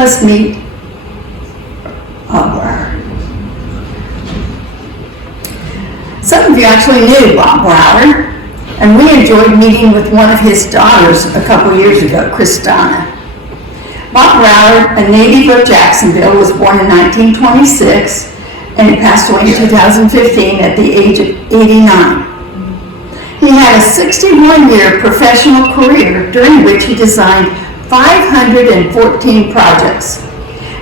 Let's meet Bob Broward. Some of you actually knew Bob Broward, and we enjoyed meeting with one of his daughters a couple years ago, Christina. Bob Broward, a native of Jacksonville, was born in 1926, and he passed away in 2015 at the age of 89. He had a 61-year professional career during which he designed 514 projects.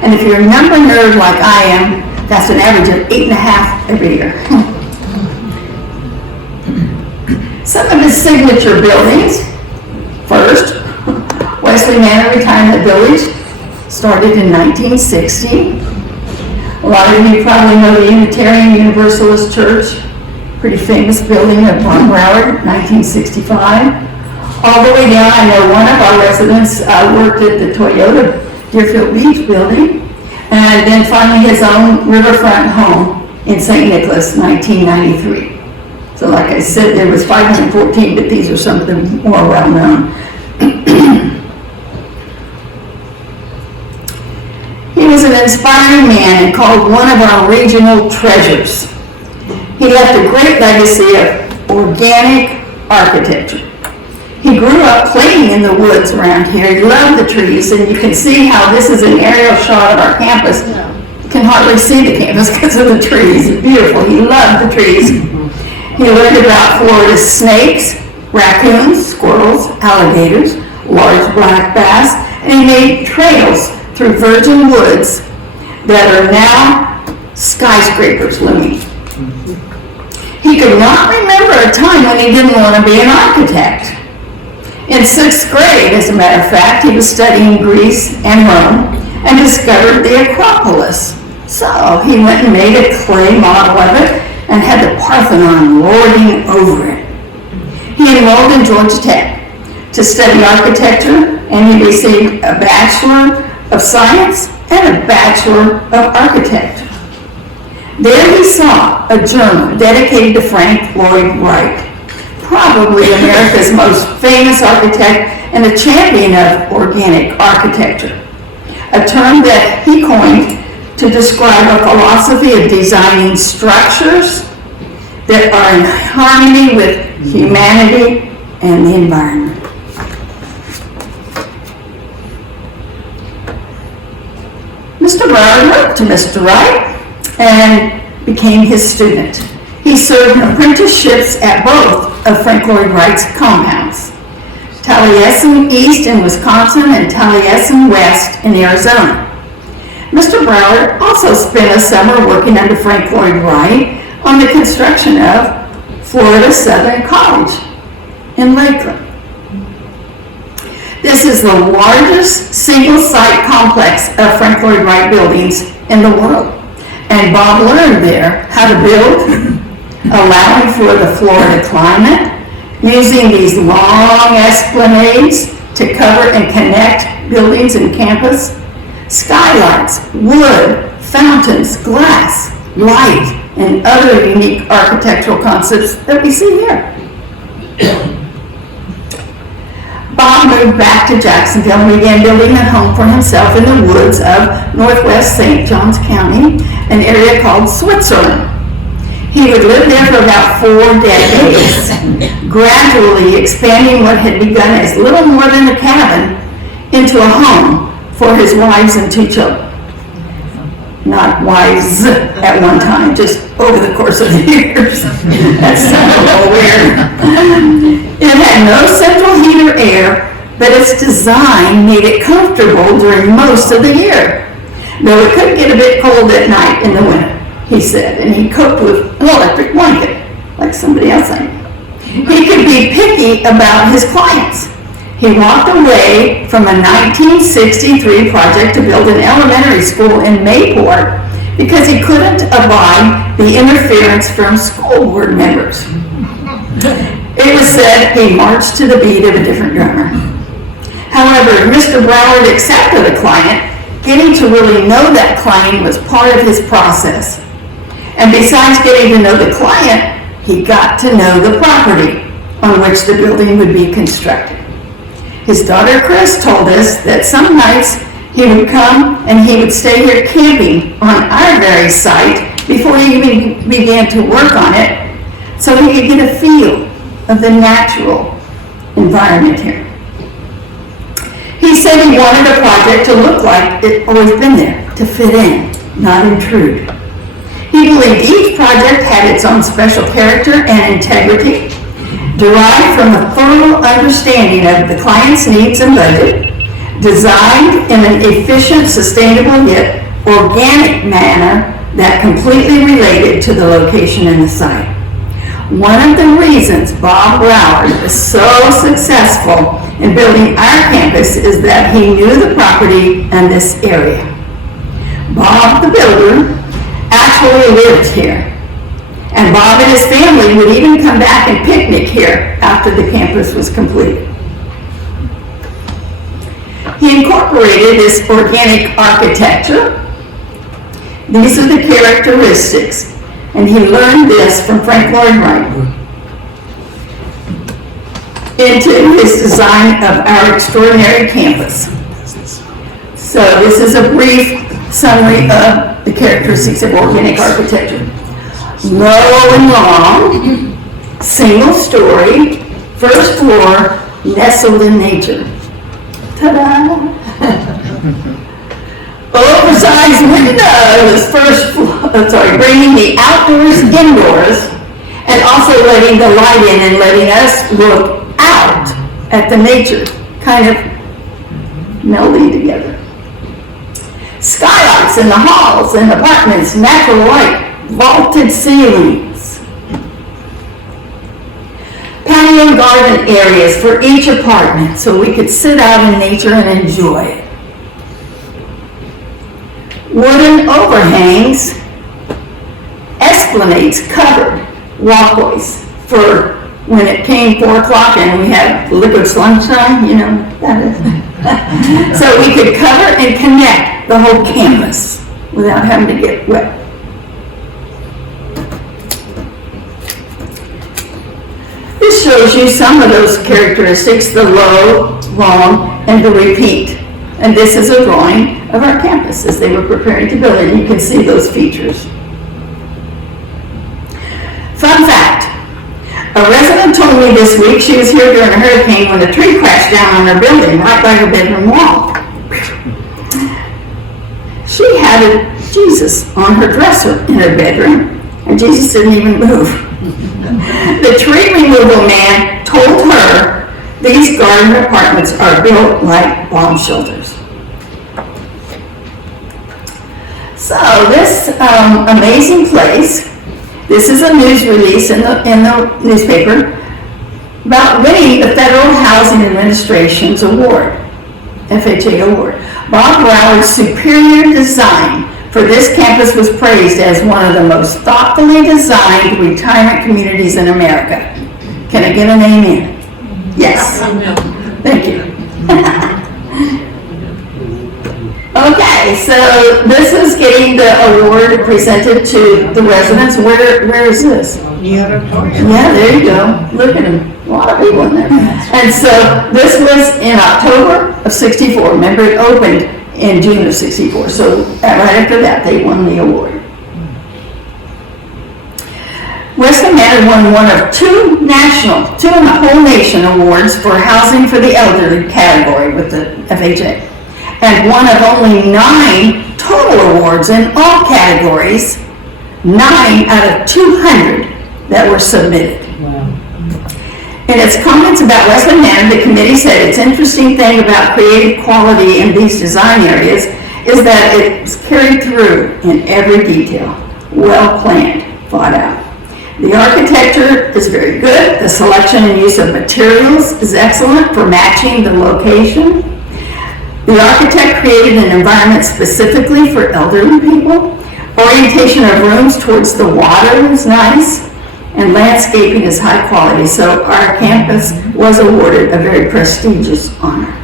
And if you're a number nerd like I am, that's an average of 8.5 every year. Some of his signature buildings: first, Wesley Manor Retirement Village, started in 1960. A lot of you probably know the Unitarian Universalist Church, pretty famous building of Bob Broward, 1965. All the way down, I know one of our residents worked at the Toyota Deerfield Beach building, and then finally his own riverfront home in St. Nicholas, 1993. So like I said, there was 514, but these are some of the more well-known. He was an inspiring man and called one of our regional treasures. He left a great legacy of organic architecture. He grew up playing in the woods around here. He loved the trees, and you can see how this is an aerial shot of our campus. You can hardly see the campus because of the trees. It's beautiful. He loved the trees. He learned about Florida's snakes, raccoons, squirrels, alligators, large black bass, and he made trails through virgin woods that are now skyscrapers looming. He could not remember a time when he didn't want to be an architect. In 6th grade, as a matter of fact, he was studying Greece and Rome and discovered the Acropolis. So he went and made a clay model of it and had the Parthenon lording over it. He enrolled in Georgia Tech to study architecture, and he received a Bachelor of Science and a Bachelor of Architecture. There he saw a journal dedicated to Frank Lloyd Wright, probably America's most famous architect and a champion of organic architecture, a term that he coined to describe a philosophy of designing structures that are in harmony with humanity and the environment. Mr. Broward wrote to Mr. Wright and became his student. He served apprenticeships at both of Frank Lloyd Wright's compounds, Taliesin East in Wisconsin and Taliesin West in Arizona. Mr. Broward also spent a summer working under Frank Lloyd Wright on the construction of Florida Southern College in Lakeland. This is the largest single-site complex of Frank Lloyd Wright buildings in the world. And Bob learned there how to build, allowing for the Florida climate, using these long esplanades to cover and connect buildings and campus, skylights, wood, fountains, glass, light, and other unique architectural concepts that we see here. Bob moved back to Jacksonville and began building a home for himself in the woods of northwest St. Johns County, an area called Switzerland. He would live there for about 4 decades, gradually expanding what had begun as little more than a cabin into a home for his wives and 2 children. Not wives at one time, just over the course of the years. That sounded a little weird. It had no central heat or air, but its design made it comfortable during most of the year, though it could get a bit cold at night in the winter, he said, and he cooked with an electric blanket, like somebody else I knew. He could be picky about his clients. He walked away from a 1963 project to build an elementary school in Mayport because he couldn't abide the interference from school board members. It was said he marched to the beat of a different drummer. However, Mr. Broward accepted a client. Getting to really know that client was part of his process. And besides getting to know the client, he got to know the property on which the building would be constructed. His daughter Chris told us that some nights He would come and he would stay here camping on our very site before he even began to work on it, so he could get a feel of the natural environment here. He said he wanted a project to look like it always been there, to fit in, not intrude. He believed each project had its own special character and integrity, derived from a thorough understanding of the client's needs and budget, designed in an efficient, sustainable, yet organic manner that completely related to the location and the site. One of the reasons Bob Broward was so successful in building our campus is that he knew the property and this area. Bob, the builder, actually lived here. And Bob and his family would even come back and picnic here after the campus was completed. He incorporated this organic architecture. These are the characteristics, and he learned this from Frank Lloyd Wright into his design of our extraordinary campus. So this is a brief summary of the characteristics of organic architecture. Low and long, single story, first floor, nestled in nature. Ta-da! Oversized windows, bringing the outdoors indoors, and also letting the light in and letting us look out at the nature, kind of melding together. Skylights in the halls and apartments, natural light, vaulted ceilings. Patio garden areas for each apartment so we could sit out in nature and enjoy it. Wooden overhangs, esplanades, covered walkways for when it came 4 o'clock and we had liquid sunshine, that is. So we could cover and connect the whole campus without having to get wet. This shows you some of those characteristics, the low, long, and the repeat. And this is a drawing of our campus as they were preparing to build it, and you can see those features. Fun fact, a resident told me this week she was here during a hurricane when a tree crashed down on her building right by her bedroom wall. She had a Jesus on her dresser in her bedroom, and Jesus didn't even move. The tree removal man told her these garden apartments are built like bomb shelters. So this amazing place, this is a news release in the newspaper about winning the Federal Housing Administration's award, FHA award. Bob Broward's superior design for this campus was praised as one of the most thoughtfully designed retirement communities in America. Can I get an amen? Yes. Thank you. Okay, so this is getting the award presented to the residents. Where is this? Yeah, there you go. Look at them. A lot of people in there. And so this was in October of '64. Remember, it opened in June of '64. So right after that, they won the award. Wesley Manor won one of two in the whole nation awards for housing for the elderly category with the FHA, and one of only 9 total awards in all categories, 9 out of 200 that were submitted. Wow. In its comments about Wesley Manor, the committee said its interesting thing about creative quality in these design areas is that it's carried through in every detail, well planned, thought out. The architecture is very good. The selection and use of materials is excellent for matching the location. The architect created an environment specifically for elderly people. Orientation of rooms towards the water is nice, and landscaping is high quality. So our campus was awarded a very prestigious honor.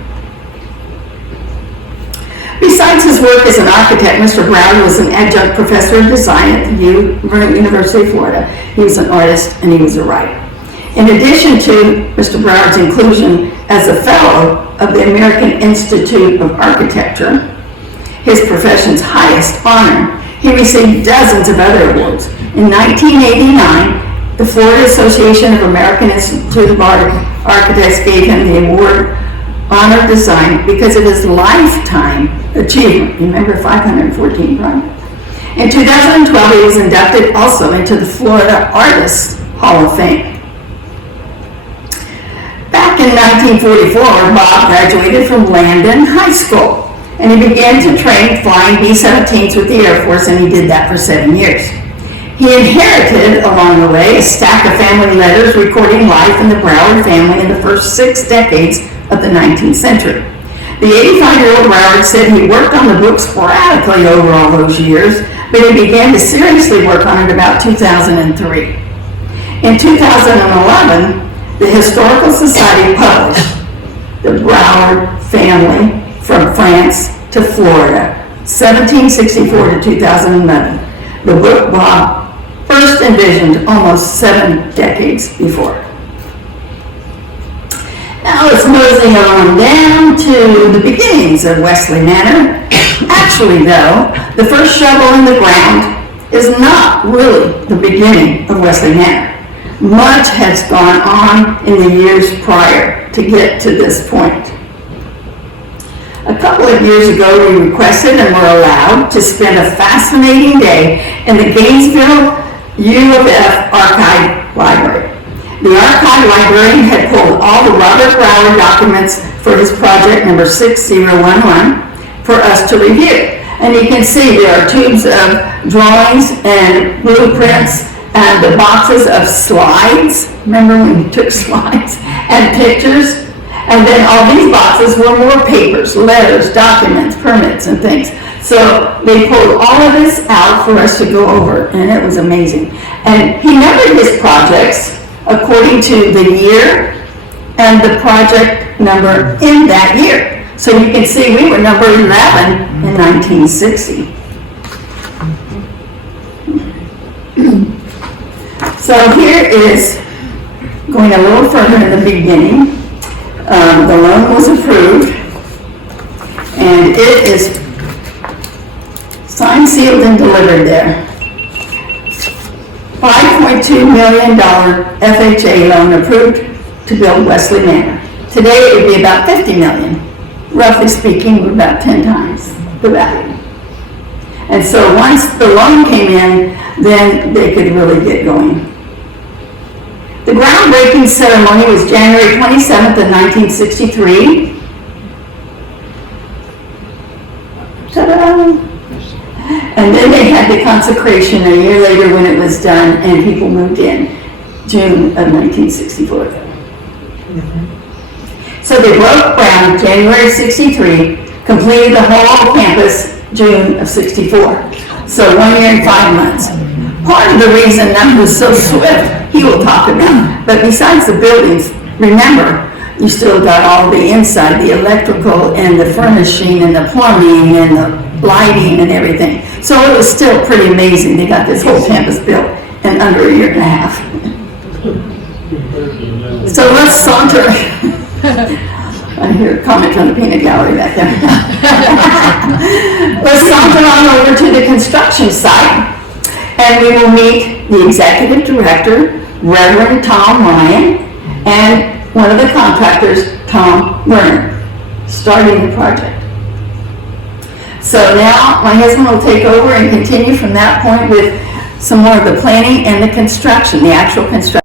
Besides his work as an architect, Mr. Broward was an adjunct professor of design at the University of Florida. He was an artist and he was a writer. In addition to Mr. Broward's inclusion as a fellow of the American Institute of Architecture, his profession's highest honor. He received dozens of other awards. In 1989, the Florida Association of American Institute of Architects gave him the award Honor Design because of his lifetime achievement. Remember, 514 projects. In 2012, he was inducted also into the Florida Artists Hall of Fame. Back in 1944, Bob graduated from Landon High School, and he began to train flying B-17s with the Air Force, and he did that for 7 years. He inherited, along the way, a stack of family letters recording life in the Broward family in the first 6 decades of the 19th century. The 85-year-old Broward said he worked on the book sporadically over all those years, but he began to seriously work on it about 2003. In 2011, the Historical Society published The Broward Family from France to Florida, 1764 to 2011, the book Bob first envisioned almost 7 decades before. Now let's mosey on down to the beginnings of Wesley Manor. Actually, though, the first shovel in the ground is not really the beginning of Wesley Manor. Much has gone on in the years prior to get to this point. A couple of years ago, we requested and were allowed to spend a fascinating day in the Gainesville U of F Archive Library. The archive librarian had pulled all the Robert Broward documents for his project number 6011 for us to review. And you can see there are tubes of drawings and blueprints and the boxes of slides. Remember when we took slides and pictures? And then all these boxes were more papers, letters, documents, permits, and things. So they pulled all of this out for us to go over, and it was amazing. And he numbered his projects according to the year and the project number in that year. So you can see we were number 11 in 1960. So here is going a little further in the beginning. The loan was approved, and it is signed, sealed, and delivered there. $5.2 million FHA loan approved to build Wesley Manor. Today it would be about $50 million. Roughly speaking, about 10 times the value. And so once the loan came in, then they could really get going. The groundbreaking ceremony was January 27th of 1963. Ta-da! And then they had the consecration a year later when it was done and people moved in, June of 1964. So they broke ground January 63, completed the whole campus June of 64. So 1 year and 5 months. Part of the reason that was so swift, he will talk about. But besides the buildings, remember, you still got all the inside, the electrical and the furnishing and the plumbing and the lighting and everything. So it was still pretty amazing. They got this whole campus built in under a year and a half. So let's saunter. I hear a comment from the peanut gallery back there. Let's saunter on over to the construction site, and we will meet the executive director, Reverend Tom Ryan, and one of the contractors, Tom Werner, starting the project. So now my husband will take over and continue from that point with some more of the planning and the construction, the actual construction.